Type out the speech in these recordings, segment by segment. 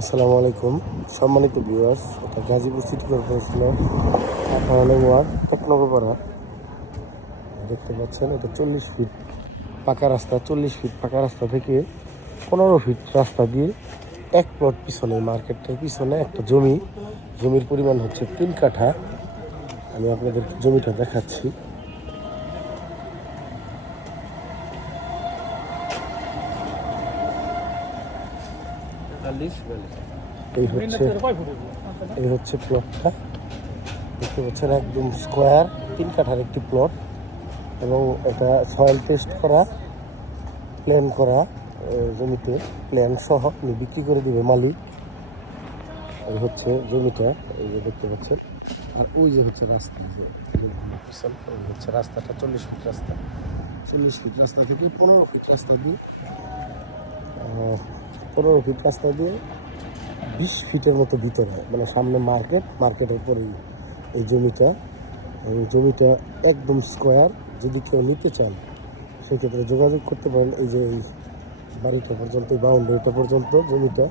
আসসালামু আলাইকুম সম্মানিত ভিউয়ার্স, এটা গাজীপুর সিটি কর্পোরেশনের 18 ওয়ার্ড টেকনগরপাড়া। দেখতে পাচ্ছেন এটা 40 ফিট পাকা রাস্তা। 40 ফিট পাকা রাস্তা থেকে 15 ফিট রাস্তা দিয়ে এক প্লট পিছনে, মার্কেটের পিছনে একটা জমির পরিমাণ হচ্ছে 3 কাঠা। আমি আপনাদের জমিটা দেখাচ্ছি। এই হচ্ছে প্লটটা, দেখতে পাচ্ছেন একদম স্কোয়ার 3 কাঠার একটি প্লট, এবং এটা সয়েল টেস্ট করা, প্ল্যান করা জমিতে, প্ল্যান সহ বিক্রি করে দেবে মালিক। এই হচ্ছে জমিটা, এই যে দেখতে পাচ্ছেন। আর ওই যে হচ্ছে রাস্তা, ওই হচ্ছে রাস্তাটা 40 ফিট রাস্তা। 40 ফিট রাস্তা থেকে 15 ফিট রাস্তা দিয়ে 15 ফিট রাস্তা দিয়ে 20 ফিটের মতো ভিতরে, মানে সামনে মার্কেটের পরেই এই জমিটা। জমিটা একদম স্কোয়ার। যদি কেউ নিতে চান সেক্ষেত্রে যোগাযোগ করতে পারেন। এই যে এই বাড়িটা পর্যন্ত, এই বাউন্ডারিটা পর্যন্ত জমিটা।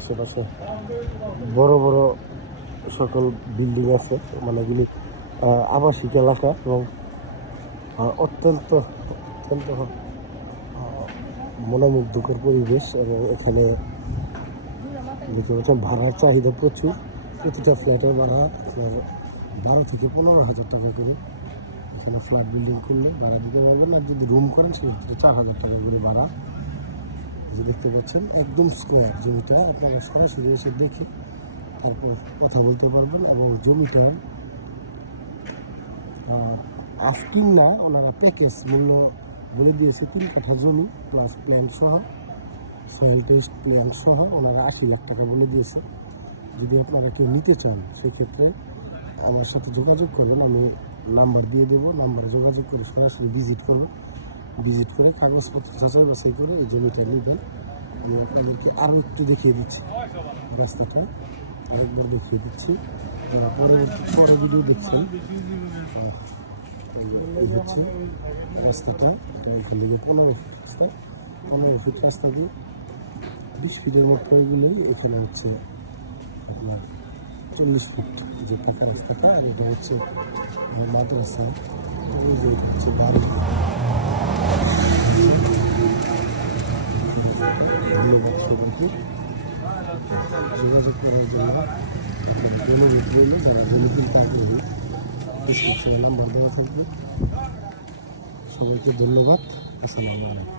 আশেপাশে বড় বড় সকল বিল্ডিং আছে, মানে এগুলি আবাসিক এলাকা, এবং অত্যন্ত অত্যন্ত মনোমুগ্ধকর পরিবেশ। এবং এখানে দেখতে পাচ্ছেন ভাড়ার চাহিদা প্রচুর। প্রতিটা ফ্ল্যাটের ভাড়া আপনার 12 থেকে 15 হাজার টাকা করে। এখানে ফ্ল্যাট বিল্ডিং করলে ভাড়া দিতে পারবেন, আর যদি রুম করেন সেক্ষেত্রে 4,000 টাকা করে ভাড়া। যে দেখতে পাচ্ছেন একদম স্কোয়ার জমিটা, আপনারা সরাসরি এসে দেখে তারপর কথা বলতে পারবেন। এবং জমিটার আস্কিং না, ওনারা প্যাকেজ মূল্য বলে দিয়েছে 3 কাঠা জমি প্লাস প্ল্যান সহ, সয়েল টেস্ট প্ল্যান সহ ওনারা 80 লাখ টাকা বলে দিয়েছে। যদি আপনারা কেউ নিতে চান সেক্ষেত্রে আমার সাথে যোগাযোগ করবেন, আমি নাম্বার দিয়ে দেবো। নাম্বারে যোগাযোগ করে সরাসরি ভিজিট করবেন। ভিজিট করে কাগজপত্র যাচাই বাছাই করে এই জমিটা নেবেন। আমি আপনাদেরকে আরও একটু দেখিয়ে দিচ্ছি রাস্তাটা, আরেকবার দেখিয়ে দিচ্ছি। যারা পরে ভিডিও দেখছেন, এই হচ্ছে রাস্তাটা। এটা এখান থেকে 15 ফিট রাস্তা। 15 ফিট রাস্তা দিয়ে 20 ফিটের মতো এগুলোই। এখানে হচ্ছে আপনার 40 ফিট যে পাকা রাস্তাটা, আর এটা হচ্ছে মাদ্রাসা। ওই যে এটা হচ্ছে বাড়ি। ধন্যবাদ সবাইকে। যোগাযোগ করার জন্য অনুরোধ রইল। যারা জমি কিনতে আগ্রহী, ডিসক্রিপশনে নাম্বার দেওয়া থাকবে। সবাইকে ধন্যবাদ। আসসালামু আলাইকুম।